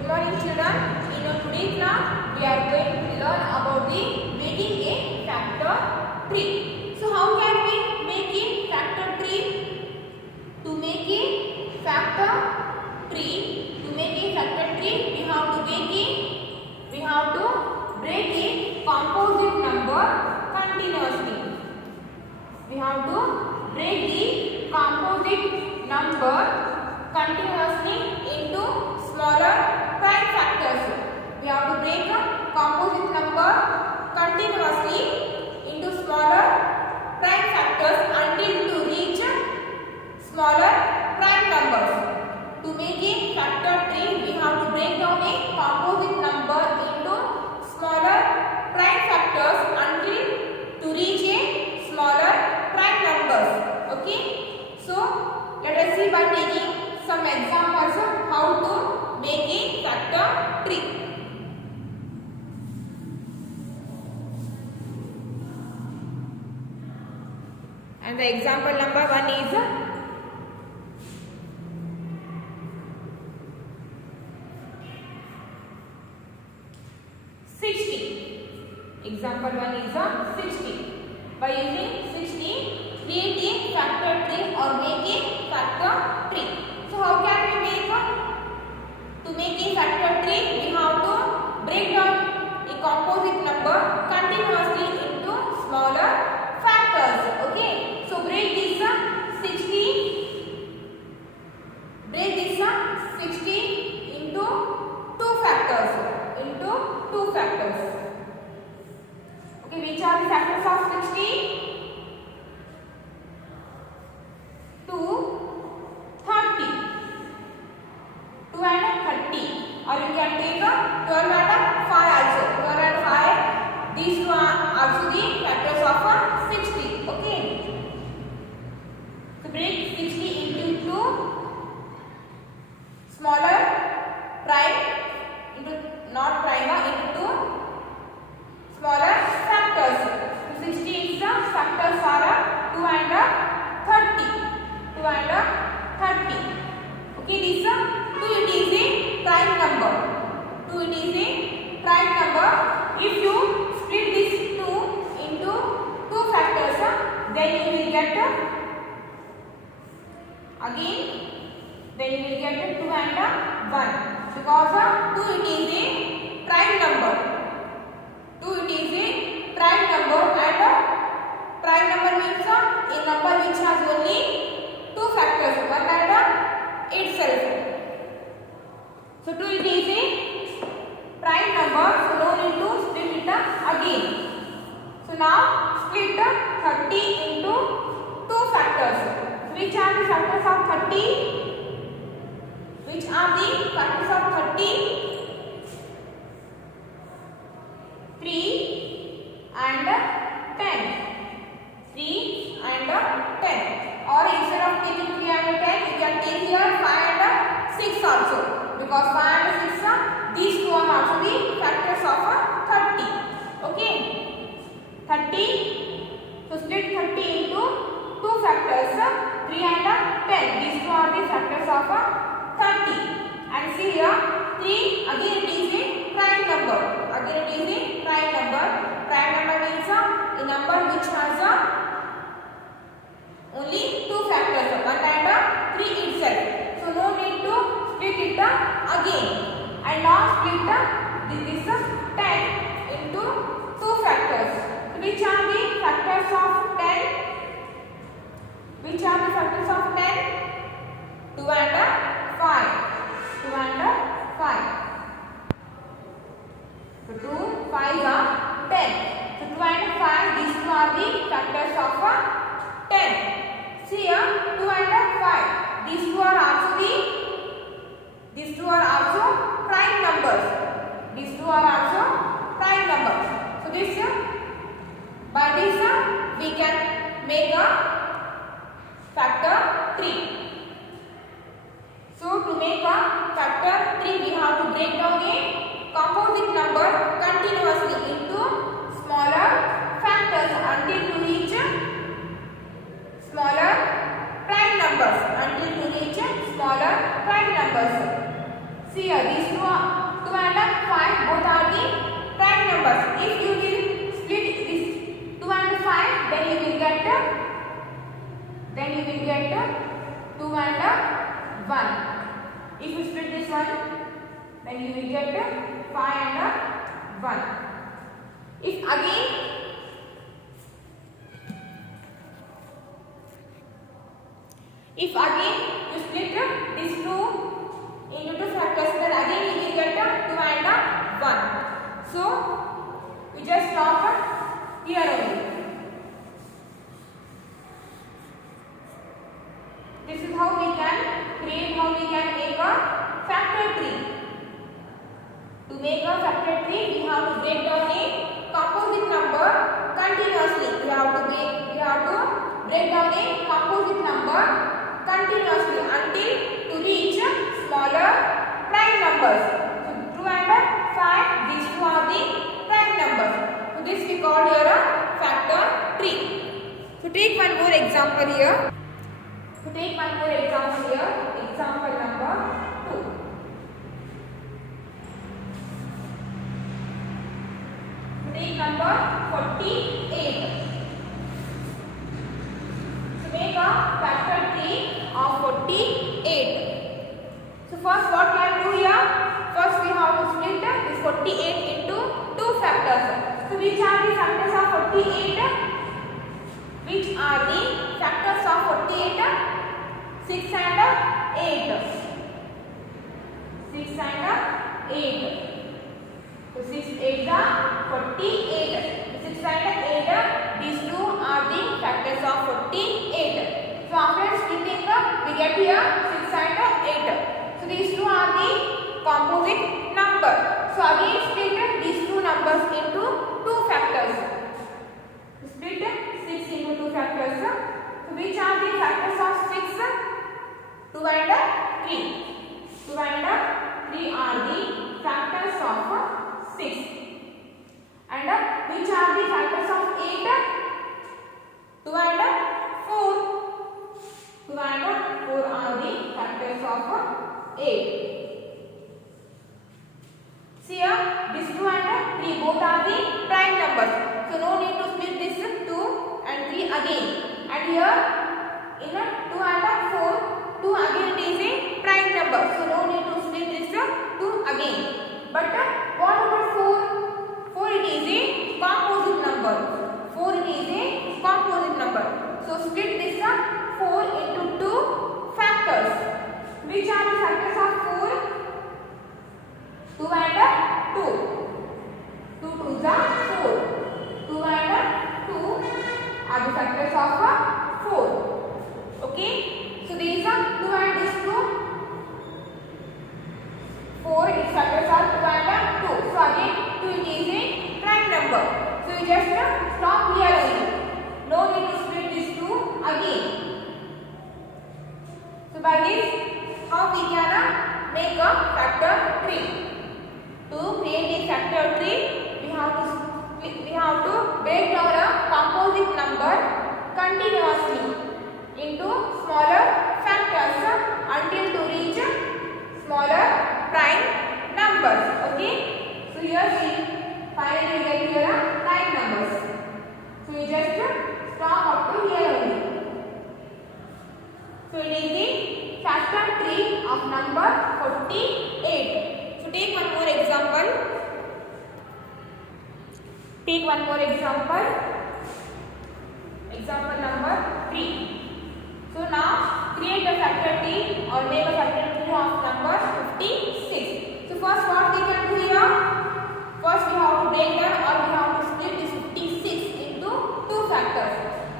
Good morning children. In our today's class we are going to learn about the making a factor tree. So how can we make a factor tree? To make a factor tree, we have to break a composite number continuously. We have to break the composite number continuously into smaller prime factors. We have to break a composite number continuously into smaller prime factors until to reach smaller prime numbers. To make a factor tree, we have to break down a composite number into smaller prime factors until to reach a smaller prime numbers. Okay, so let us see by taking some examples of how to make a factor tree. And the example number 1 is 60. Example 1 is 60. By using 60, create a factor tree or make a factor tree. So how can we make to make a factor tree? We have to break down a composite number continuously into smaller factors. Okay, so break this 60 into two factors. Okay, which are the factors of 60? 2, 30. 2 and 30. Or you can take 12 and 5 also. 12 and 5. These two are also the factors of 60. Okay. So break 60 into two smaller prime into not prime into two smaller factors. So 60 is the factors are 2 and 30. 2 and 30. Okay, this 2 it is a prime number. 2 it is a prime number. If you split this 2 into two factors, then you will get again. Then you will get 2 and 1 because 2 it is a prime number. 2 it is a prime number and prime number means a number which has only two factors, 1 and itself. So 2 it is a prime number, so no need to split it again. So now split 30 into two factors. Which are the factors of 30? Which are the factors of 30? 3 and 10. 3 and 10. Or instead of taking 3 and 10, you can take here 5 and 6 also. Because 5 and 6, these two are also the factors of 30. Okay. 30. So split 30 into two factors, 3 and 10. These two are the factors of 30. And see here, 3 again it is a prime number. Again it is a prime number. Prime number means a number which has only two factors, 1 and 3 itself. So no need to split it again. And now split this 10 into two factors. Which are the factors of 10? Which are the factors of 10? 2 and 5. 2 and 5. So 2, 5 are 10. So 2 and 5, these two are the factors of 10. See here, 2 and 5. These two are also prime numbers. These two are also prime numbers. So this by this we can make a factor tree. So to make a factor tree, we have to break down a composite number continuously into smaller factors until to reach smaller prime numbers. See here, these two and 5 both are the prime numbers. If you will split this 2 and 5, then you will get 2 and 1. If you split this one, then you will get 5 and 1. If again you split these two into 2 factors, then again you will get 2 and 1. So you just stop here only. This is how we can make a factor tree. To make a factor tree, we have to break down a composite number continuously. We have to break down a composite number continuously until to reach smaller prime numbers. So 2 and 5, these two are the prime numbers. So this we call here a factor tree. So take one more example here. Example number 2. Take number 48. So make a factor tree of 48. So first what can do here? First we have to split this 48 into 2 factors. So which are the factors of 48? Which are the factors of 48? 6 and 8. 6 and 8. So 6 8 48. 6 and 8. These two are the factors of 48. So after splitting we get here 6 and 8. So these two are the composite number. So again split these two numbers into 2 factors. Split 6 into 2 factors. So which are the factors of 6? 2 and 3. 2 and 3 are the factors of 6. And which are the factors of 8? 2 and 4. 2 and 4 are the factors of 8. See here, this 2 and 3 both are the prime numbers. So no need to split this 2 and 3 again. And here in 2 and 4, 2 again it is a prime number. So no need to split this 2 again. But what about 4? 4 it is a composite number. 4 it is a composite number. So split this 4 into 2 factors. Which are the factors of 4? 2 and 2. 2 2s are 4. 2 and 2 are the factors of 4. Okay. So these are 2 and this 2. 4 its factors are 2 and 2. So again 2 it is a prime number. So you just stop here only. No need to split these 2 again. So by this how we can make a factor tree. To create a factor tree, we have to break down a composite number continuously into smaller factors until to reach smaller prime numbers. Okay. So here we finally get here 9 numbers. So we just stop up to here only. So it is the factor tree of number 48. So take one more example. Example number 3. So now create a factor tree or make a factor tree of number 56. So first what we can do here? First we have to break down or we have to split this 56 into 2 factors.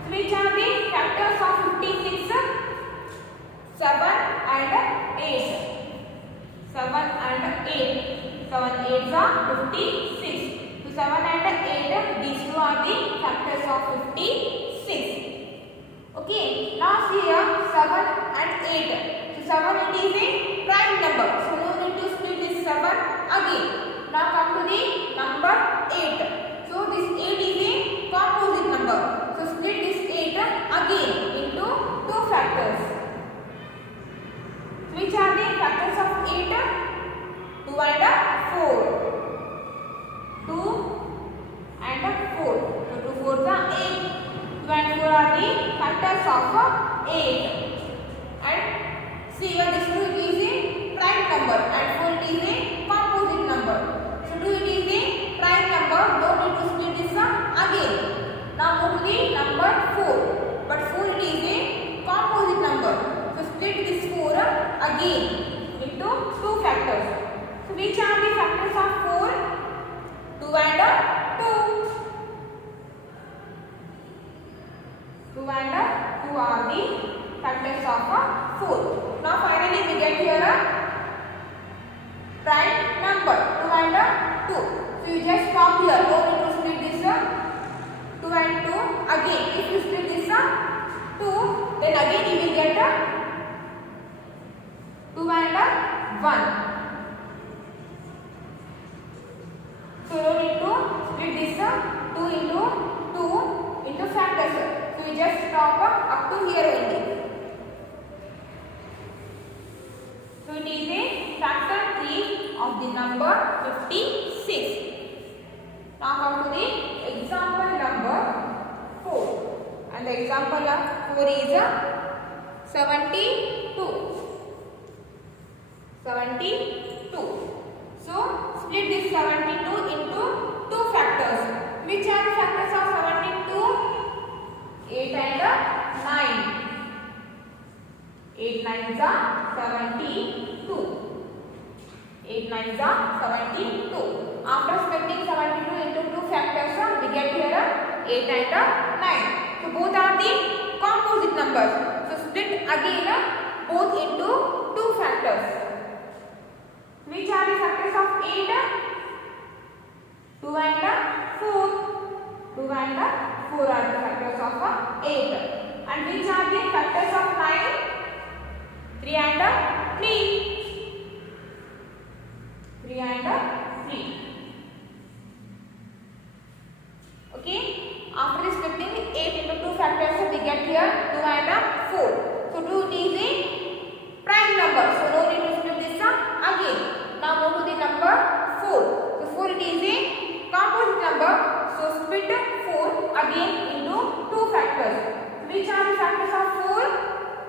So which are the factors of 56? 7 and 8. 7 and 8. 7 8s are 56. So 7 and 8, these two are the factors of 56. Okay. Now see here 7 and 8. So 7 it is a prime number. So no need to split this 7 again. Now come to the number 8. So this 8 is a composite number. So split this 8 again into 2 factors. Which are the factors of 8? again into 2 factors. So which are the factors of 4? 2 and 2. 2 and 2 are the factors of 4. Now finally we get here a prime number 2 and 2. So you just stop here. No need to split this 2 and 2. Again, if you split this 2, then again you will get 2 and 1. So no need to split this 2 into 2 into factors. So you just stop up to here only. So it is a factor 3 of the number 56. Now come to the example number 4. And the example of 4 is 72. 72. So split this 72 into 2 factors. Which are the factors of 72? 8 and 9. 8 9s are 72. 8 9s are 72. After splitting 72 into 2 factors, we get here 8 and 9. So both are the composite numbers. So split again both into 2 factors. Which are the factors of 8? 2 and 4. 2 and 4 are the factors of 8. And which are the factors of 9? 3 and 3. 3 and 3. Okay. After this splitting 8 into 2 factors, we get here 2 and 4. So 2 is a prime number. So no need to split this again. Now move to the number 4. So 4 it is a composite number. So split 4 again into 2 factors. Which are the factors of 4?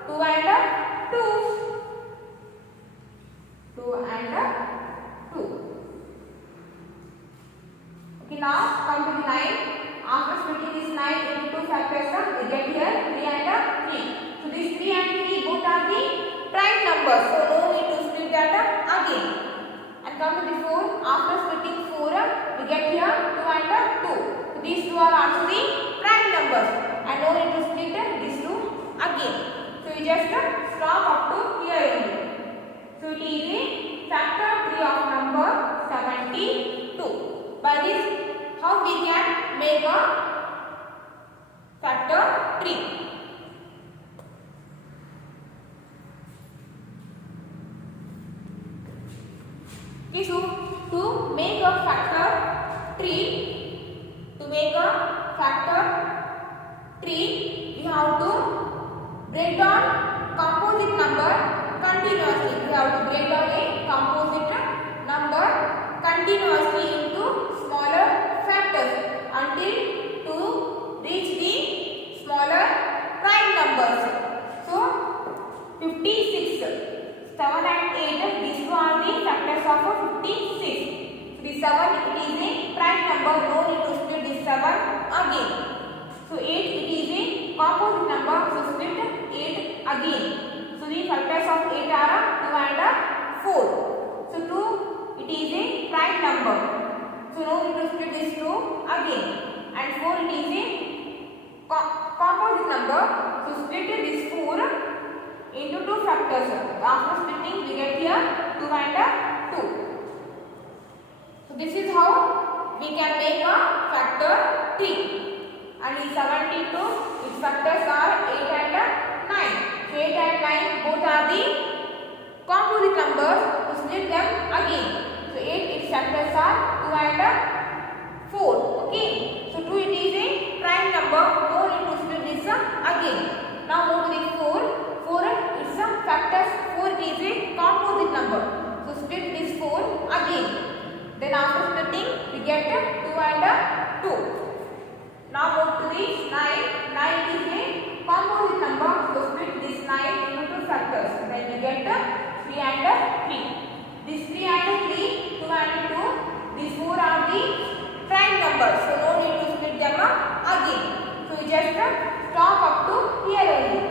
2 and 2. 2 and 2. Okay, now come to the 9. After splitting this 9 into 2 factors, we get here 3 and 3. So these 3 and 3 both are the prime numbers. So no need to split that again. And come to the 4. After splitting 4, we get here 2 and 2. So these 2 are also the prime numbers. And no need to split these 2 again. So you just stop up to here only. So it is a factor 3 of number 72. By this, how we can make a factor 3? Okay, so to make a factor 3, we have to break down composite number continuously. We have to break down a composite number continuously into smaller factors until to reach the smaller prime numbers. So 56, 7 and 8, these two are the factors of 56. So the 7 it is a prime number, no need to split this 7 again. So 8 it is a composite number, so split 8 again. So the factors of 8 are 2 and 4. So 2 it is a prime number. So no need to split this 2 again. And 4 it is a composite number. So split this 4 into 2 factors. After splitting we get here 2 and 2. So this is how we can make a factor 3. And in 72 its factors are 8 and 9. So 8 and 9 both are the composite numbers. To split them again. So 8 its factors are 2 and 4. Okay. So 2 it is a prime number. No need to split this again. Now move to the 4. 4 its factors. 4 it is a composite number. So split this 4 again. Then after splitting we get 2 and 2. Now move to the 9. 9 is a composite number. So split this 9 into 2 factors. Then we get 3 and 3. This 3 and 3, 2 and 2, these 4 are the prime numbers. So no need to split them again. So we just stop up to here only.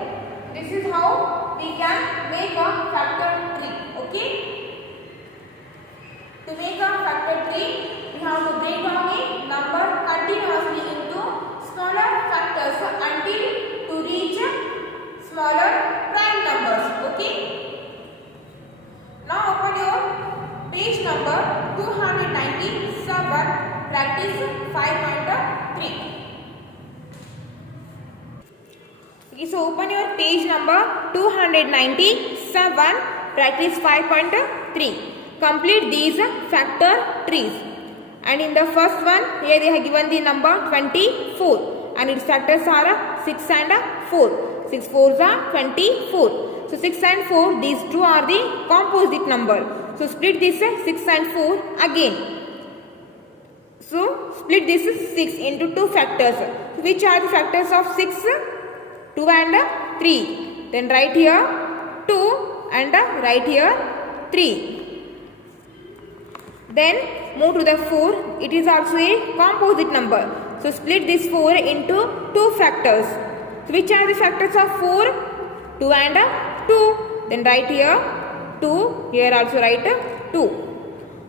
This is how we can make a factor number 297, practice 5.3. Okay, so open your page number 297, practice 5.3. Complete these factor trees. And in the first one, here they have given the number 24 and its factors are 6 and 4. 6 4s are 24. So 6 and 4, these two are the composite number. So split this 6 and 4 again. So split this 6 into 2 factors. Which are the factors of 6? 2 and 3. Then write here 2 and write here 3. Then move to the 4. It is also a composite number. So split this 4 into 2 factors. So which are the factors of 4? 2 and 2. Then write here 2. Here also write 2.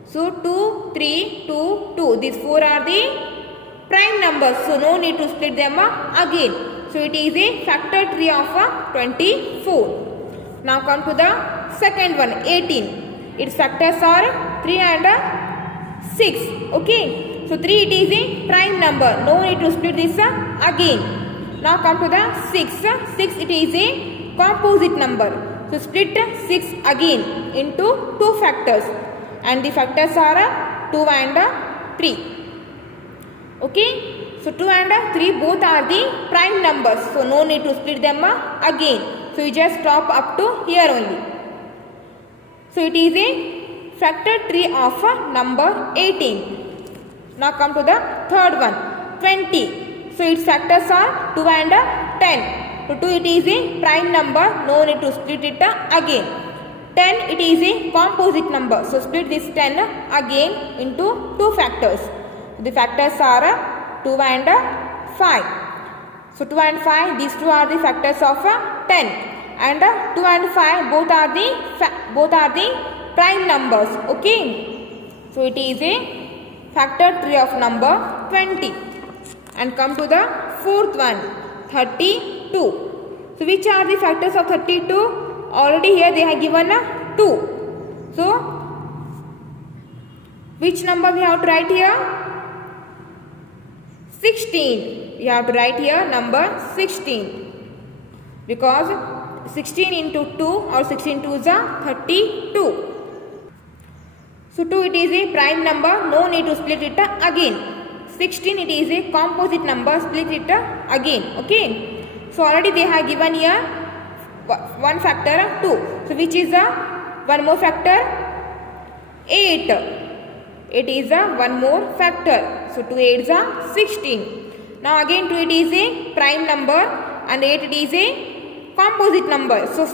So 2, 3, 2, 2. These 4 are the prime numbers. So no need to split them again. So it is a factor tree of 24. Now come to the second one, 18. Its factors are 3 and 6. Okay. So 3 it is a prime number. No need to split this again. Now come to the 6. 6 it is a composite number. So split 6 again into 2 factors. And the factors are 2 and 3. Okay. So 2 and 3 both are the prime numbers. So no need to split them again. So you just stop up to here only. So it is a factor tree of number 18. Now come to the third one, 20. So its factors are 2 and 10. So 2 it is a prime number. No need to split it again. 10 it is a composite number. So split this 10 again into 2 factors. The factors are 2 and 5. So 2 and 5, these two are the factors of 10. And 2 and 5 both are the prime numbers. Okay. So it is a factor tree of number 20. And come to the fourth one, 32. So which are the factors of 32? Already here they have given 2. So which number we have to write here? 16. We have to write here number 16. Because 16 into 2 or 16 2s are 32. So 2 it is a prime number. No need to split it again. 16 it is a composite number. Split it again. Okay. So already they have given here one factor 2. So which is one more factor? 8. 8 is one more factor. So 2 8s are 16. Now again 2 it is a prime number and 8 it is a composite number. So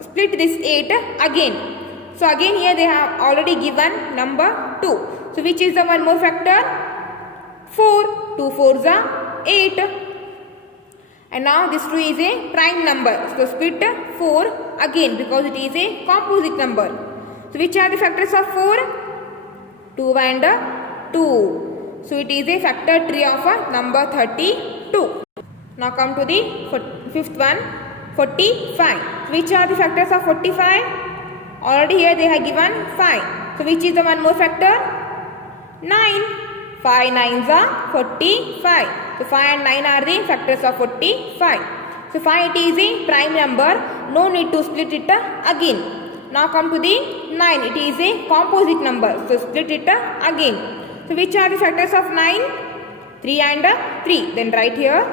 split this 8 again. So again here they have already given number 2. So which is the one more factor? 4. 2 4s are 8. And now this 2 is a prime number. So split 4 again because it is a composite number. So which are the factors of 4? 2 and 2. So it is a factor tree of number 32. Now come to the fifth one, 45. Which are the factors of 45? Already here they have given 5. So which is the one more factor? 9. 5 9s are 45. So 5 and 9 are the factors of 45. So 5 it is a prime number. No need to split it again. Now come to the 9. It is a composite number. So split it again. So which are the factors of 9? 3 and 3. Then write here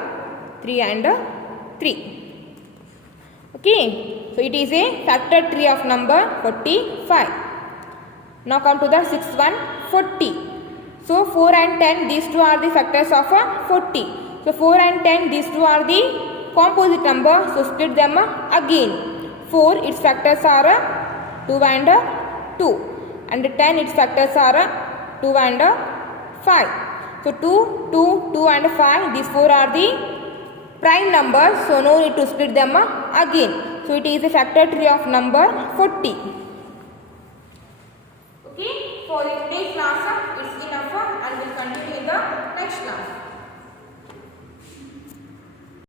3 and 3. Okay. So it is a factor tree of number 45. Now come to the sixth one, 40. So 4 and 10, these two are the factors of 40. So 4 and 10, these two are the composite number. So split them again. 4 its factors are 2 and 2. And 10 its factors are 2 and 5. So 2, 2, 2 and 5, these 4 are the prime numbers. So no need to split them again. So it is a factor tree of number 40. Okay, for today's class it's enough and we'll continue in the next class.